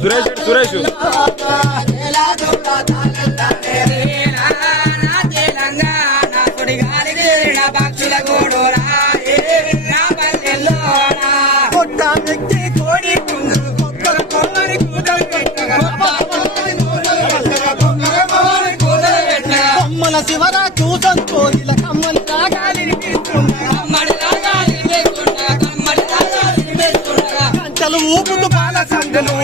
సురేష్ సురేష్ శివరా చూసం కోరిల కమ్మని రాగాలి కంచెలు ఊపుతూ బాల సంగలు